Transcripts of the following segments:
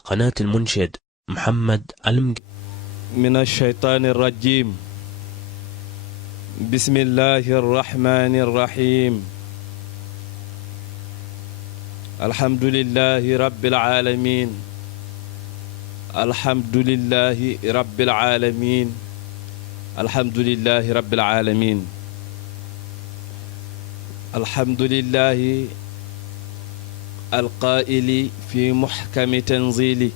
قناة المنشد محمد علم من الشيطان الرجيم. بسم الله الرحمن الرحيم. الحمد لله رب العالمين. الحمد لله رب العالمين. الحمد لله رب العالمين. الحمد لله القائل في محكم تنزيله: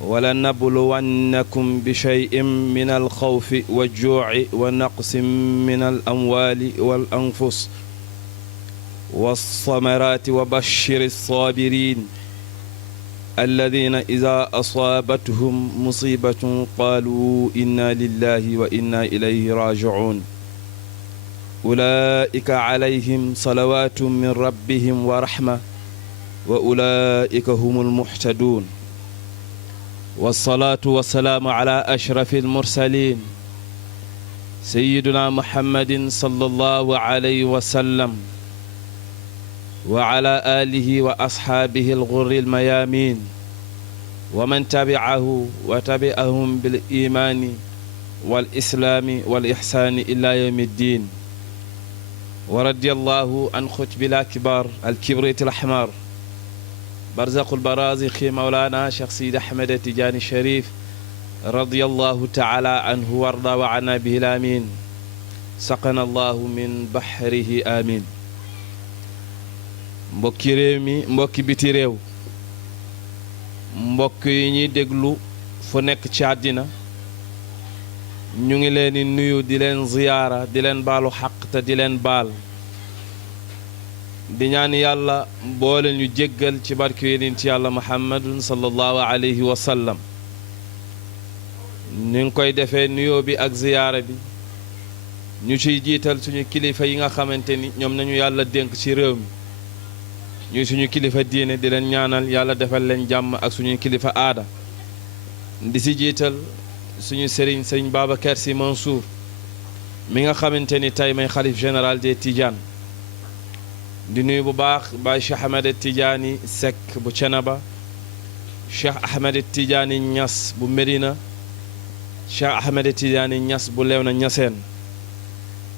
ولنبلونكم بشيء من الخوف والجوع ونقص من الأموال والأنفس والثمرات وبشر الصابرين الذين إذا أصابتهم مصيبة قالوا إنا لله وإنا إليه راجعون أولئك عليهم صلوات من ربهم ورحمة وأولئك هم المهتدون. والصلاة والسلام على أشرف المرسلين سيدنا محمد صلى الله عليه وسلم وعلى آله وأصحابه الغر الميامين ومن تبعه وتبعهم بالإيمان والإسلام والإحسان إلى يوم الدين. ورضي الله عن خطب الأكبر الكبريت الأحمر برزق البرازخ مولانا شيخ سيد أحمد التجاني الشريف رضي الله تعالى عنه وارضى وعنا به الآمين. سقنا الله من بحره آمين. mbokki réew mi mbokki biti réew mbokk yi ñuy déglu fu nekk ci àddina ñu ngi leen di nuyu di leen ziyaara di leen baalu xaq te di leen baal di ñaan yàlla boole ñu jéggal ci barke yonent yàlla muhammadun sallallahu alayhi wa sallam. ñu ngi koy defee nuyoo bi ak ziyaara bi ñu ciy jiital suñu kilifa yi nga xamante ni ñoom nañu yàlla dénk ci réew mi ñuy suñu kilifa diine di leen ñaanal yàlla defal leen jàmm ak suñu kilifa aada di si jiital suñu sëriñ Babacar Sy Mansour mi nga xamante ni tey may xalif général des Tidianes di nuyu bu baax Baay Cheikh Ahmed Tidiane Seck bu Cenaba, Cheikh Ahmed Tidiane Niass bu Medina, Cheikh Ahmed Tidiane Niass bu Léona Niassène.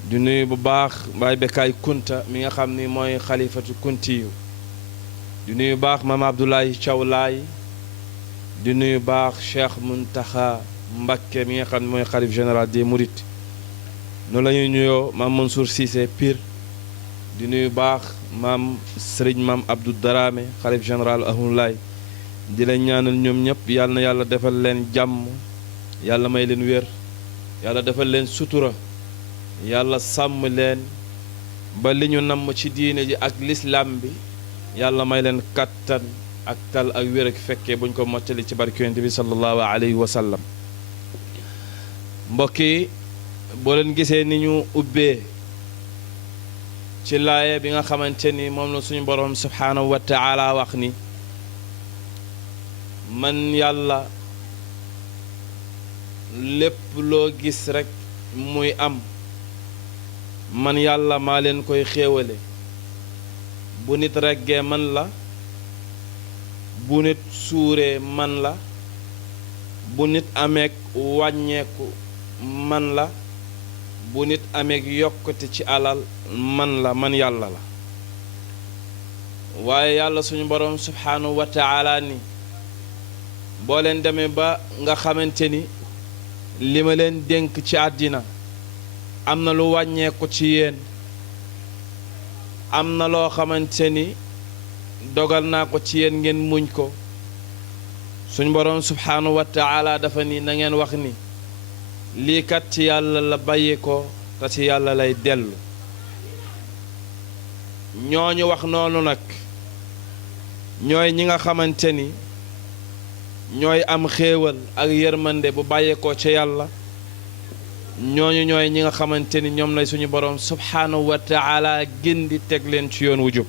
di nuyu bu baax Baay Bekaay Kunta mi nga xam ni mooy xalifatu Kuntiyu. di nuyu baax Maam Abdoulaye Thiaw Laay. di nuyu baax Cheikh Muntaxa Mbakke mi nga xam ne mooy xalif général des Mourides. noonu la ñuy nuyoo Maam Mansour Cissé Pire. di nuyu baax maam Sëriñ Maam Abdou Darame xalif général Ahmulaay. di leen ñaanal ñoom ñëpp yàlla na yàlla defal leen jàmm yàlla may leen wér yàlla defal leen sutura yàlla sàmm leen ba li ñu namm ci diine ji ak lislaam bi yàlla may leen kattan ak tal ak wér ak fekkee buñ ko mottali ci barke Yonent bi sallallahu alayhi wa sallam. mbokk yi boo leen gisee ni ñu ubbee ci laaye bi nga xamante ni moom la suñu borom subhaanahu wa taala wax ni man yàlla lépp loo gis rekk muy am man yàlla maa leen koy xéewale bu nit reggee man la bu nit suuree man la bu nit ameek wàññeeku man la bu nit ameek yokkute ci alal man la man yàlla la. waaye yàlla suñu boroom subhaanahu wa taala ni boo leen demee ba nga xamante ni li ma leen dénk ci àddina am na lu wàññeeku ci yéen am na loo xamante ni dogal naa ko ci yéen ngeen muñ ko suñ boroom subhaanahu wa taala dafa ni na ngeen wax ni lii kat ci yàlla la bàyyi ko te ci yàlla lay dellu. ñooñu wax noonu nag ñooy ñi nga xamante ni ñooy am xéewal ak yërmande bu bàyyeekoo ci yàlla. ñooñu ñooy ñi nga xamante ni ñoom lay suñu boroom subhaanahu wa taala gindi teg leen ci yoon wu jub.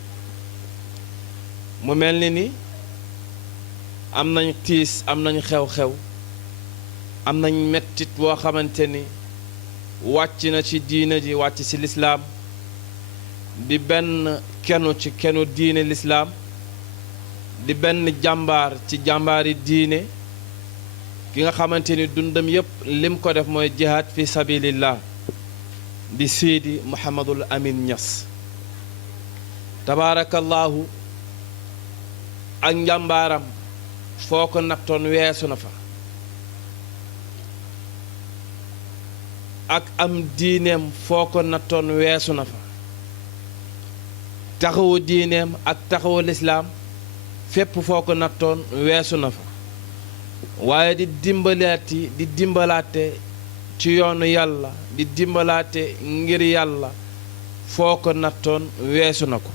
mu mel ni am nañ tiis am nañ xew-xew am nañ mettit boo xamante ni wàcc na ci diina ji wàcc ci lislaam di benn kenu ci kenu diine lislaam di benn jàmbaar ci jàmbaari diine ki nga xamante ni dundam yépp lim ko def mooy jihaad fi sabilillah di Seydi Mouhamadul Amin Niass tabaarakallaahu ak njàmbaaram foo ko nattoon weesu na fa ak am diineem foo ko nattoon weesu na fa taxawu diineem ak taxawu lislaam fépp foo ko nattoon weesu na fa waaye di dimbalaate ci yoonu yàlla di dimbalaate ngir yàlla foo ko nattoon weesu na ko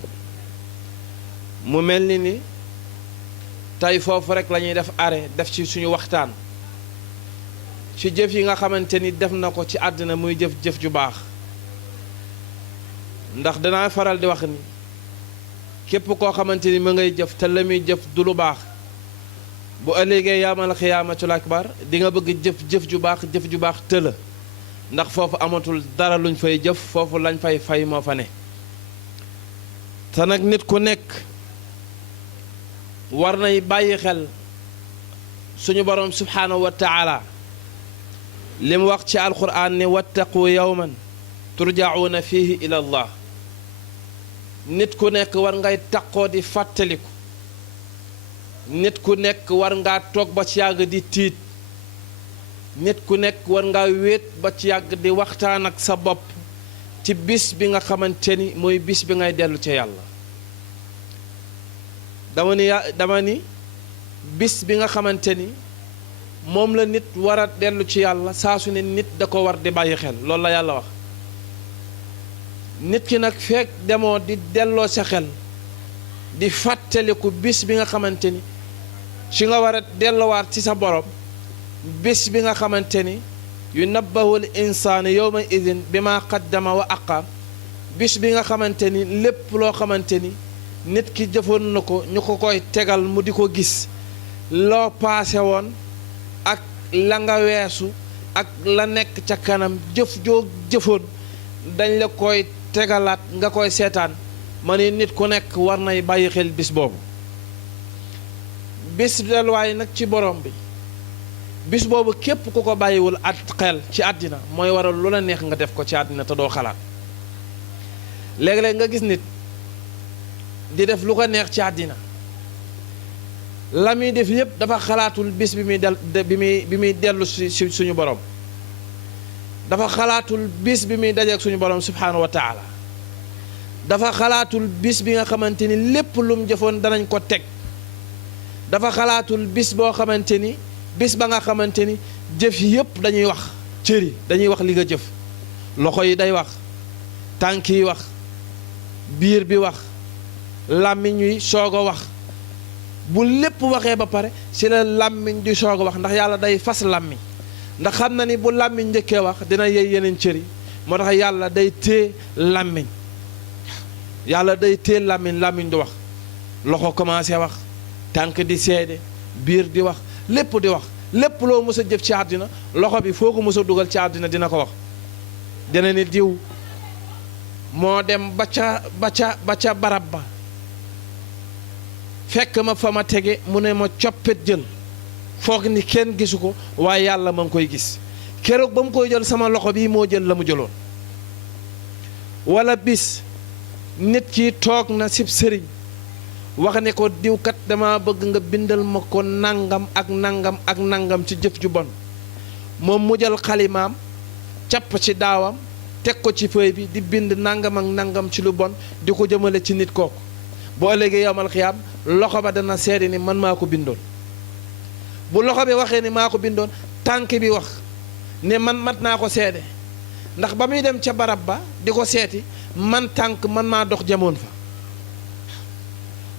mu mel ni tey foofu rek la ñuy def arrêt def ci suñu waxtaan ci jëf yi nga xamante ni def na ko ci àddina muy jëf ju baax ndax danaa faral di wax ni képp koo xamante ni ma ngay jëf te la muy jëf du lu baax bu ëllëgee yaamal xiyaamatul akbar di nga bëgg jëf ju baax tëla ndax foofu amatul dara luñ fay jëf foofu lañ fay fay moo fa ne te nag nit ku nekk war nay bàyyi xel suñu boroom subhaanahu wa taala li mu wax ci alquran ne wattaqu yawman turjauna fihi ila allah nit ku nekk war ngay taqoo di fàttaliku nit ku nekk war ngaa toog ba ci yàgg di tiit nit ku nekk war ngaa wéet ba ci yàgg di waxtaan ak sa bopp ci bis bi nga xamante ni mooy bis bi ngay dellu ca yàlla dama ni bis bi nga xamante ni moom la nit war a dellu ci yàlla saa su ne nit da ko war di bàyyi xel loolu la yàlla wax nit ki nag fekk demoo di delloo sa xel di fàttaliku bis bi nga xamante ni ci nga war a delluwaat ci sa borom bis bi nga xamante ni yunabbahul insaanu yawma idin bi ma qaddama wa aqaam bis bi nga xamante ni lépp loo xamante ni nit ki jëfoon na ko ñu ko koy tegal mu di ko gis loo paase woon ak la nga weesu ak la nekk ca kanam jëf joo jëfoon dañ la koy tegalaat nga koy seetaan ma ne nit ku nekk war nay bàyyi xel bis boobu bis delluwaay nag ci borom bi bis boobu képp ku ko bàyyiwul at xel ci àddina mooy waral lu la neex nga def ko ci àddina te doo xalaat léeg-léeg nga gis nit di def lu ko neex ci àddina la muy def yépp dafa xalaatul bis bi muy dellu si suñu borom dafa xalaatul bis bi muy dajeek suñu borom subhaanahu wa taala dafa xalaatul bis bi nga xamante ni lépp lum jëfoon danañ ko teg dafa xalaatul bis boo xamante ni bis ba nga xamante ni jëf yépp dañuy wax cëri dañuy wax li nga jëf loxo yi day wax tànk yi wax biir bi wax làmmiñ wi soog a wax bu lépp waxee ba pare ci la làmmiñ di soog a wax ndax yàlla day fas làmmiñ ndax xam na ni bu làmmiñ njëkkee wax dina yey yeneen cëri moo tax yàlla day téye làmmiñ yàlla day téye làmmiñ di wax loxo commencé wax tànk di seede biir di wax lépp di wax lépp loo mës a jëf ci àddina loxo bi foo ko mës a dugal ci àddina dina ko wax dina ni diw moo dem ba ca barab ba fekk ma fa ma tege mu ne ma coppet jël foog ni kenn gisu ko waaye yàlla ma ngi koy gis keroog ba mu koy jël sama loxo bii moo jël la mu jëloon wala bis nit ki toog na sib sëriñ wax ne ko diwkat dama bëgg nga bindal ma ko nangam ak nangam ak nangam ci jëf ju bon moom mu jël xalimaam capp ci daawam teg ko ci feuille bi di bind nangam ak nangam ci lu bon di ko jëmale ci nit kooku boo ëllëgee yowmal xiyaam loxo ba dana seede ni man maa ko bindoon bu loxo bi waxee ni maa ko bindoon tànk bi wax ne man mat naa ko seede ndax ba muy dem ca barab ba di ko seeti man tànk man maa dox jamoon fa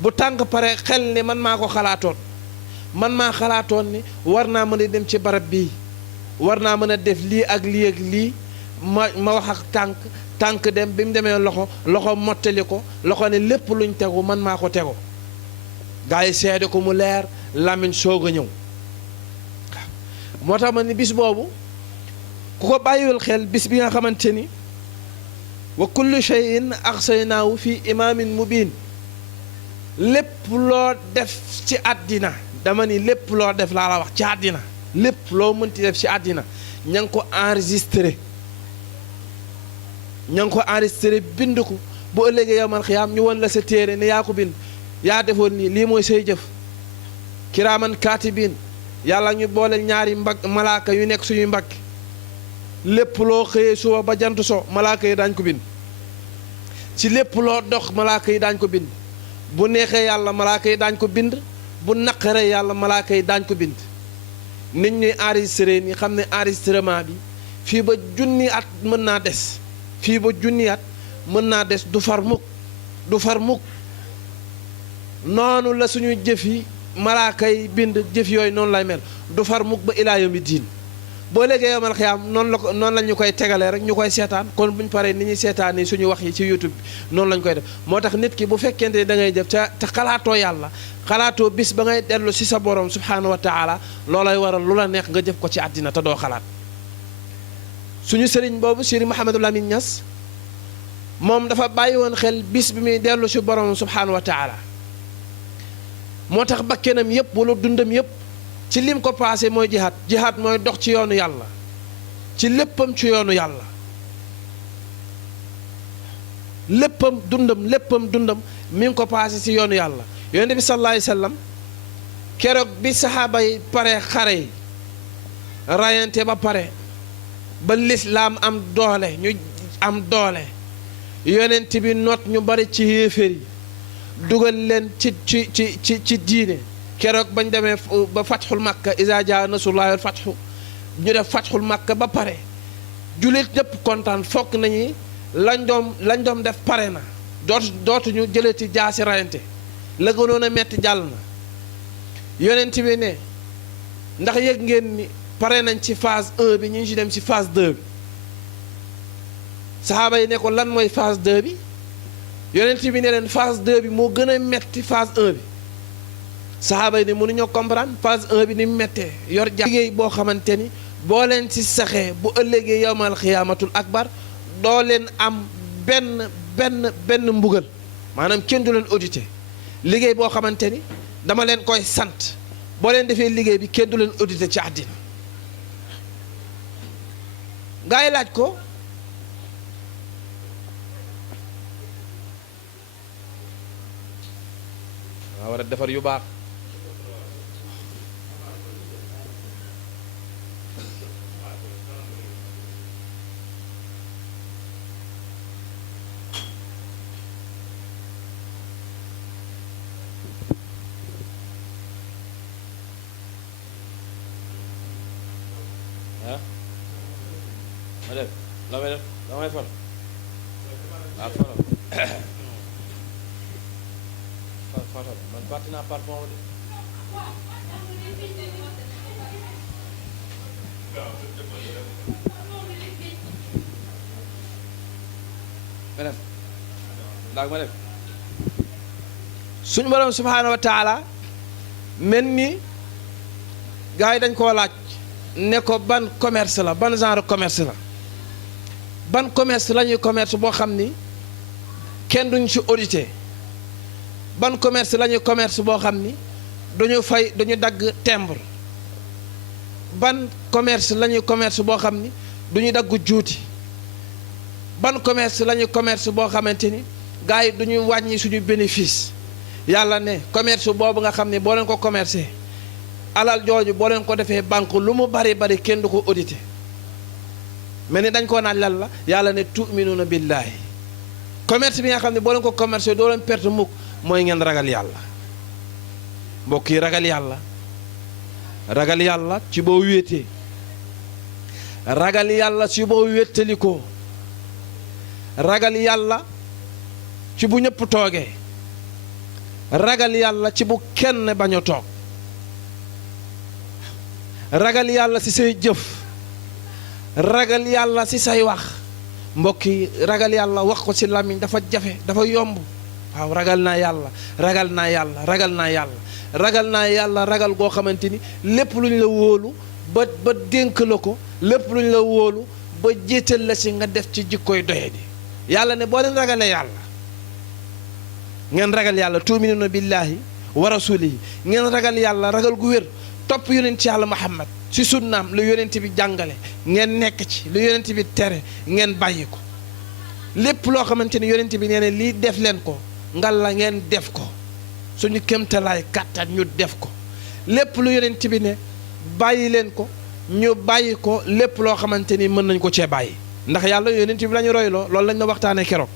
bu tànk pare xel ni man maa ko xalaatoon man maa xalaatoon ni war naa mën a dem ci barab bii war naa mën a def lii ak lii ak lii ma wax ak tànk dem bi mu demee loxo mottali ko loxo ne lépp luñ tegu man maa ko tego gaa yi seede ko mu leer làmmiñ soog a ñëw moo tax ma ni bis boobu ku ko bàyyiwul xel bis bi nga xamante ni wa kullu shay'in ahsaynaahu fi imaamin mubiin lépp loo def ci àddina dama ni lépp loo def laa la wax ci àddina lépp loo mënti def ci àddina ña ngi ko enregistré ña ngi ko enregistré bind ko bu ëllëgee yawmal xiyaam ñu won la sa téere ne yaa ko bind yaa defoon nii lii mooy say jëf kiraaman kaatibiin yàlla ñu boole ñaari malaaka yu nekk suñuy mbagg lépp loo xëyee suba ba jant so malaaka yi daañ ko bind ci lépp loo dox malaaka yi daañ ko bind bu neexee yàlla malaaka yi daañ ko bind bu naqaree yàlla malaaka yi daañ ko bind nit ñuy enregistré ni xam ne enregistrement bi fii ba junni at mën naa des fii ba junni at mën naa des du far mukk du far mukk noonu la suñu jëf yi malaaka yi bind jëf yooyu noonu lay mel du far mukk ba ilaa yawmi diin boo léegi yawmal xiyaam noonu la ñu koy tegalee rek ñu koy seetaan kon bu ñu paree ni ñuy seetaanee suñu wax yi ci YouTube bi noonu la ñu koy def moo tax nit ki bu fekkente ne da ngay jëf te xalaatoo yàlla xalaatoo bis ba ngay dellu si sa borom subhaanahu wa taala loolay waral lu la neex nga jëf ko ci àddina te doo xalaat suñu sëriñ boobu Sëriñ Mouhamadou Lamine Niass moom dafa bàyyi woon xel bis bi muy dellu si borom subhaanahu wa taala moo tax bakkenam yëpp wala dundam yëpp ci lim ko paase mooy jihaad mooy dox ci yoonu yàlla ci léppam ci yoonu yàlla léppam dundam mi ngi ko paase ci yoonu yàlla yonent bi sallallahu alayhi wa sallam keroog bi saxaaba yi pare xare yi rayante ba pare ba lislaam am doole ñu am doole yonent bi noot ñu bari ci yéeféer yi dugal leen ci diine keroog bañ demee ba fatxul makka iza jaa nasrullaahi wal fatxu ñu def fatxul makka ba pare jullit ñëpp kontaan fokk nañu lañ doom def pare na dootuñu jëlati jaasi rayante la gënoon a metti jàll na yonent bi ne ndax yëg ngeen ni pare nañ ci phase 1 bi ñu ngi ci dem ci phase 2 bi saxaaba yi ne ko lan mooy phase 2 bi yonent bi ne leen phase 2 bi moo gën a metti phase 1 bi saxaaba yi ne mënuñoo comprendre phase 1 bi ni mu méttee yor liggéey boo xamante ni boo leen ci saxee bu ëllëgee yawmal xiyaamatul akbar doo leen am benn mbugal maanaam kenn du leen audité liggéey boo xamante ni dama leen koy sant boo leen defee liggéey bi kenn du leen audité ci àddina gaa yi laaj ko waa war a defar yu baax ma def la may def la may fal ah fal fal man fàtte naa parfum de ma def ndax ma def suñu borom subhaanahu wa taala mel ni gars yi dañ koo laaj ne ko ban commerce la ban genre commerce la ban commerce la ñuy commerce boo xam ni kenn duñ ci audité ban commerce la ñuy commerce boo xam ni duñu fay duñu dagg timbre ban commerce la ñuy commerce boo xam ni duñu dagg juuti ban commerce la ñuy commerce boo xamante ni gars yi duñu wàññi suñu bénéfice yàlla ne commerce boobu nga xam ne boo leen ko commercé alal jooju boo leen ko defee banque lu mu bari bari kenn du ko audité mais ni dañ koo naaj lan la yàlla ne tu'minuuna billaahi commerce bi nga xam ne boo leen ko commercé doo leen perte mukk mooy ngeen ragal yàlla mbokk yi ragal yàlla ci boo wéetee ragal yàlla ci boo wéttalikoo ragal yàlla ci bu ñëpp toogee ragal yàlla ci bu kenn bañ a toog ragal yàlla ci say jëf ragal yàlla ci say wax mbokk yi ragal yàlla wax ko ci làmmiñ dafa jafe dafa yomb waaw ragal naa yàlla ragal naa yàlla ragal naa yàlla ragal naa yàlla ragal goo xamante ni lépp lu ñu la wóolu ba dénk la ko lépp lu ñu la wóolu ba jiital la ci nga def ci jikkoy doye di yàlla ne boo leen ragalee yàlla ngeen ragal yàlla tuuminuuna billaahi wa rasulihi ngeen ragal yàlla ragal gu wér topp yonent yàlla Muhammad ci sunnaam lu yonent bi jàngale ngeen nekk ci lu yonent bi tere ngeen bàyyi ko lépp loo xamante ni yonent bi nee na lii def leen ko ngal la ngeen def ko suñu kéemtalaay kàttan ñu def ko lépp lu yonent bi ne bàyyi leen ko ñu bàyyi ko lépp loo xamante ni mën nañ ko cee bàyyi ndax yàlla yonent bi la ñu royloo loolu lañ la waxtaanee keroog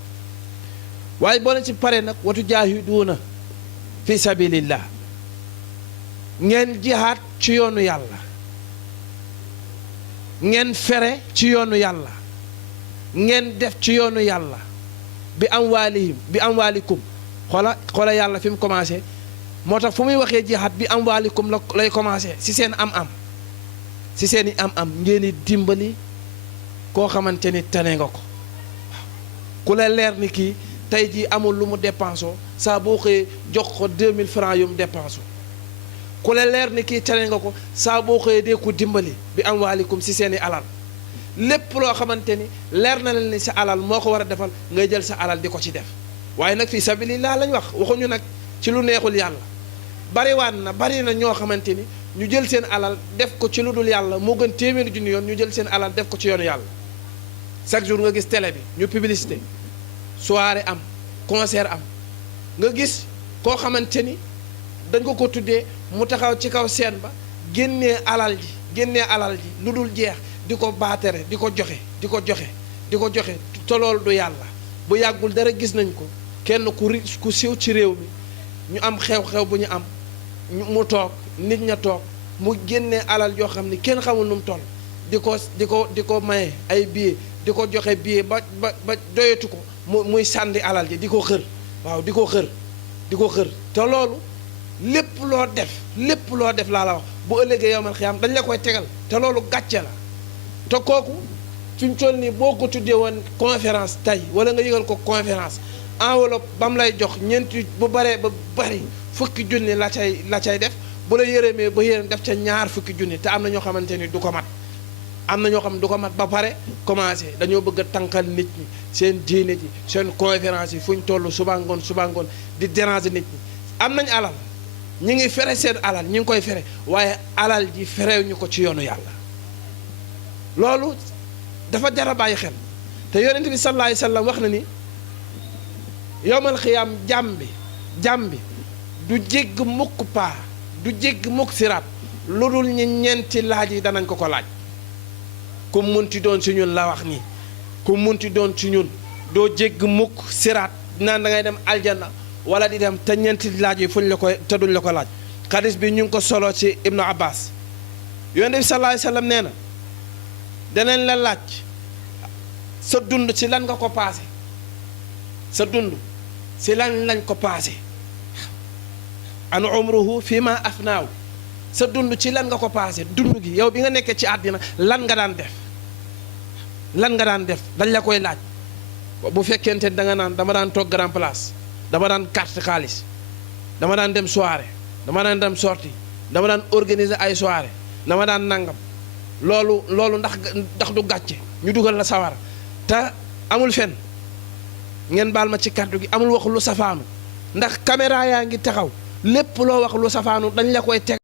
waaye boo ne ci pare nag watu jaahiduuna fi sabilillah ngeen jihaat ci yoonu yàlla ngeen fere ci yoonu yàlla ngeen def ci yoonu yàlla bi amwaalikum xoola yàlla fi mu commencé moo tax fu muy waxee jihaat bi amwaalikum la lay commencé si seen am-am si seen i am-am ngeen di dimbali koo xamante ni tane nga ko ku la leer ni kii tey jii amul lu mu dépensoo saa boo xëyee jox ko 2000 francs yu mu dépensoo ku la leer ni kii tane nga ko saa boo xëyee dee ko dimbali bi amwaalikum si seen i alal lépp loo xamante ni leer na leen ni sa alal moo ko war a defal ngay jël sa alal di ko ci def waaye nag fii sabilillah lañ wax waxuñu nag ci lu neexul yàlla bari na ñoo xamante ni ñu jël seen alal def ko ci lu dul yàlla moo gën téeméeri junni yoon ñu jël seen alal def ko ci yoonu yàlla chaque jour nga gis télé bi ñu publicité soirée am concert am nga gis koo xamante ni dañ ko tuddee mu taxaw ci kaw scène ba génnee alal ji lu dul jeex di ko baatere di ko joxe te loolu du yàlla bu yàggul dara gis nañ ko kenn ku siiw ci réew mi ñu am xew-xew bu ñu am mu toog nit ña toog mu génnee alal yoo xam ni kenn xamul nu mu toll di ko maye ay billet di ko joxe billet ba doyatu ko muy sànni alal ji di ko xër te loolu lépp loo def laa la wax bu ëllëgee yowmal xiyaam dañ la koy tegal te loolu gàcce la te kooku fi mu toll nii boo ko tuddee woon conférence tey wala nga yëgal ko conférence enveloppe ba mu lay jox ñeenti bu baree ba bari fukki junni la cay def bu la yërëmee ba yërëm def ca ñaar fukki junni te am na ñoo xamante ni du ko mat ba pare commencé dañoo bëgg a tànqal nit ñi seen diine ji seen conférence yi fu ñu toll suba ngoon di déranger nit ñi am nañ alal ñi ngi fere seen alal ñi ngi koy fere waaye alal ji ferew ñu ko ci yoonu yàlla loolu dafa jar a bàyyi xel te yonent bi sallallahu alayhi wa sallam wax na ni yowmal xiyaam jàmm bi du jégg mukk du jégg mukk siraat lu dul ñeenti laaj yi danañ ko laaj ku munti doon ci ñun la wax nii ku munti doon ci ñun doo jégg mukk siraat naan da ngay dem aljanna wala di dem te ñeenti laaj yi fuñ la koy te duñ la ko laaj xadis bi ñu ngi ko solo ci Ibnu Abbas yonent bi sallallahu alayhi wa sallam nee na danañ la laaj sa dund ci lan nga ko paase sa dund ci lan lañ ko paase an umruhu fi ma afnaaw sa dund ci lan nga ko paase dund gi yow bi nga nekkee ci àddina lan nga daan def dañ la koy laaj bu fekkente da nga naan dama daan toog grand place dama daan carte xaalis dama daan dem soirée dama daan dem sortie dama daan organiser ay soirée dama daan nangam loolu ndax du gàcce ñu dugal la sawara te amul fen ngeen baal ma ci kàddu gi amul wax lu safaanu ndax caméra yaa ngi taxaw lépp loo wax lu safaanu dañ la koy teg